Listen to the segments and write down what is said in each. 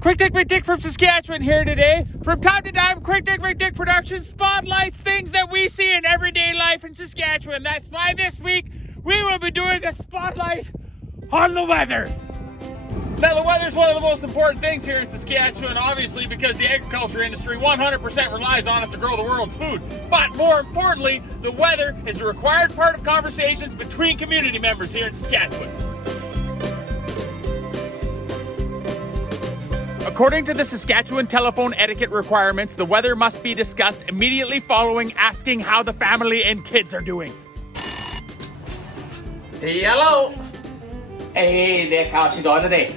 Quick Dick McDick from Saskatchewan here today. From time to time, Quick Dick McDick Productions spotlights things that we see in everyday life in Saskatchewan. That's why this week we will be doing a spotlight on the weather. Now, the weather is one of the most important things here in Saskatchewan, obviously, because the agriculture industry 100% relies on it to grow the world's food. But more importantly, the weather is a required part of conversations between community members here in Saskatchewan. According to the Saskatchewan telephone etiquette requirements, the weather must be discussed immediately following asking how the family and kids are doing. Hello. Hey, Nick, how's she going today?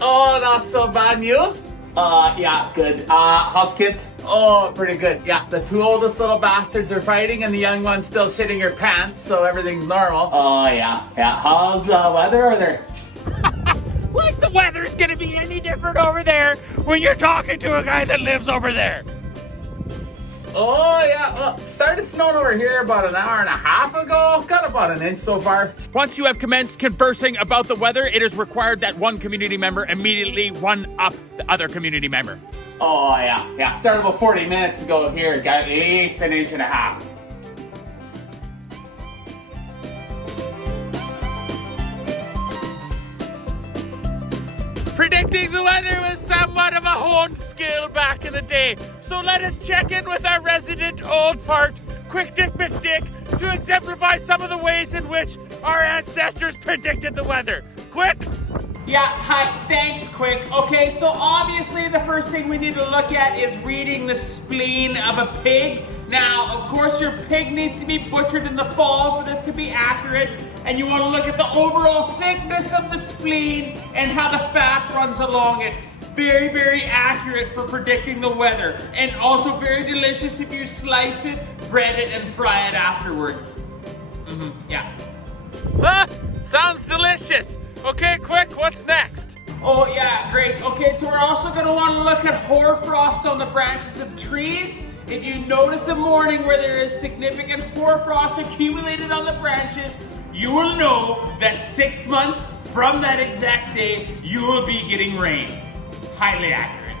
Oh, not so bad, you? Yeah, good. How's kids? Oh, pretty good. Yeah, the two oldest little bastards are fighting and the young one's still shitting her pants, so everything's normal. Oh, yeah. How's the weather over there? Like the weather's gonna be any different over there when you're talking to a guy that lives over there. Oh, yeah, well, it started snowing over here about an hour and a half ago. Got about an inch so far. Once you have commenced conversing about the weather, it is required that one community member immediately one-up the other community member. Oh, yeah. Started about 40 minutes ago here. Got at least an inch and a half. Predicting the weather was somewhat of a honed skill back in the day. So let us check in with our resident old fart, Quick Dick McDick, to exemplify some of the ways in which our ancestors predicted the weather. Quick! Yeah, hi, thanks, Quick. Okay, so obviously the first thing we need to look at is reading the spleen of a pig. Now, of course, your pig needs to be butchered in the fall for this to be accurate, and you want to look at the overall thickness of the spleen and how the fat runs along it. Very, very accurate for predicting the weather, and also very delicious if you slice it, bread it, and fry it afterwards. Yeah. Sounds delicious. Okay, Quick, what's next? Oh yeah, great. Okay, so we're also gonna wanna look at hoarfrost on the branches of trees. If you notice a morning where there is significant hoarfrost accumulated on the branches, you will know that 6 months from that exact day, you will be getting rain. Highly accurate.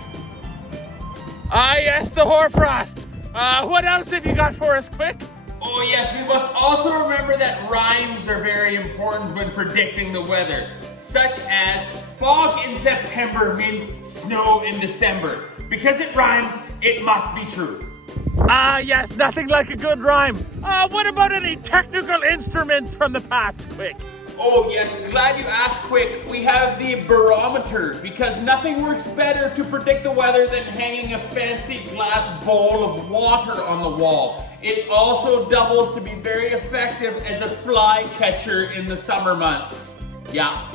Yes, the hoarfrost. What else have you got for us, Quick? Oh yes, we must also remember that rhymes are very important when predicting the weather, such as fog in September means snow in December. Because it rhymes, it must be true. Yes, nothing like a good rhyme. What about any technical instruments from the past, Quick? Oh yes, glad you asked, Quick. We have the barometer, because nothing works better to predict the weather than hanging a fancy glass bowl of water on the wall. It also doubles to be very effective as a fly catcher in the summer months. Yeah.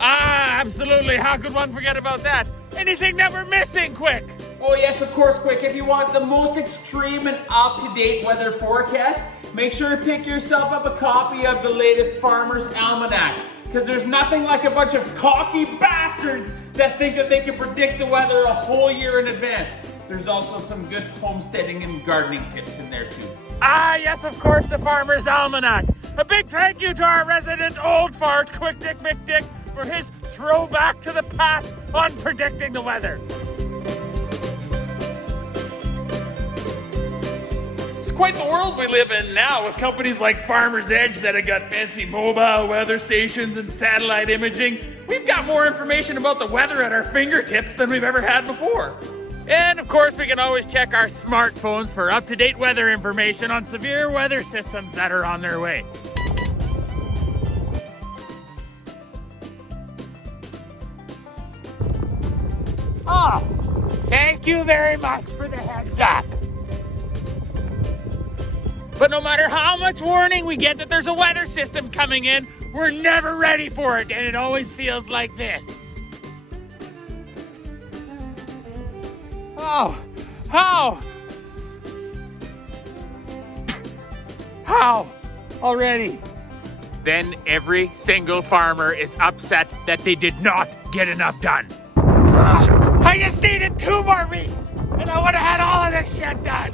Absolutely. How could one forget about that? Anything that we're missing, Quick? Oh yes, of course, Quick. If you want the most extreme and up-to-date weather forecast, make sure to pick yourself up a copy of the latest Farmer's Almanac, because there's nothing like a bunch of cocky bastards that think that they can predict the weather a whole year in advance. There's also some good homesteading and gardening tips in there too. Yes, of course, the Farmer's Almanac. A big thank you to our resident old fart, Quick Dick McDick, for his throwback to the past on predicting the weather. It's quite the world we live in now, with companies like Farmer's Edge that have got fancy mobile weather stations and satellite imaging. We've got more information about the weather at our fingertips than we've ever had before. And of course, we can always check our smartphones for up-to-date weather information on severe weather systems that are on their way. Oh, thank you very much for the heads up. But no matter how much warning we get that there's a weather system coming in, we're never ready for it, and it always feels like this. Oh, how? How? Already? Then every single farmer is upset that they did not get enough done. I just needed 2 more weeks, and I would have had all of this shit done.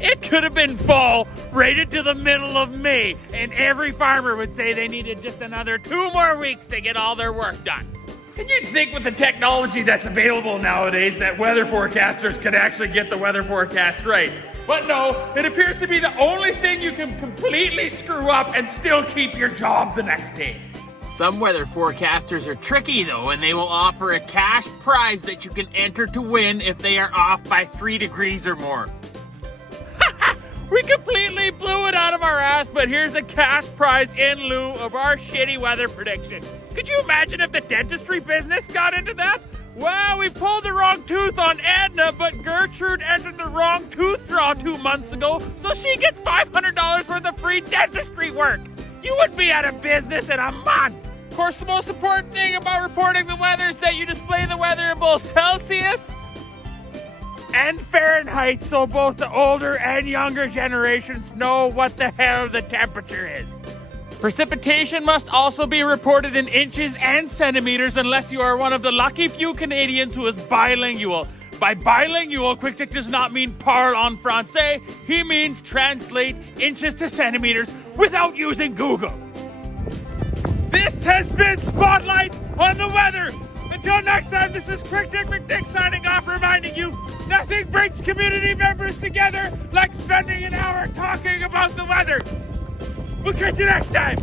It could have been fall right into the middle of May, and every farmer would say they needed just another 2 more weeks to get all their work done. And you'd think with the technology that's available nowadays that weather forecasters could actually get the weather forecast right. But no, it appears to be the only thing you can completely screw up and still keep your job the next day. Some weather forecasters are tricky though, and they will offer a cash prize that you can enter to win if they are off by 3 degrees or more. We completely blew it out of our ass, but here's a cash prize in lieu of our shitty weather prediction. Could you imagine if the dentistry business got into that? Well, we pulled the wrong tooth on Edna, but Gertrude entered the wrong tooth draw 2 months ago, so she gets $500 worth of free dentistry work. You would be out of business in a month. Of course, the most important thing about reporting the weather is that you display the weather in both Celsius and Fahrenheit, so both the older and younger generations know what the hell the temperature is. Precipitation must also be reported in inches and centimeters unless you are one of the lucky few Canadians who is bilingual. By bilingual, QuickTik does not mean parle en français. He means translate inches to centimeters without using Google. This has been Spotlight on the Weather. Until next time, this is QuickTik McDick signing off, reminding you nothing brings community members together like spending an hour talking about the weather. We'll catch you next time.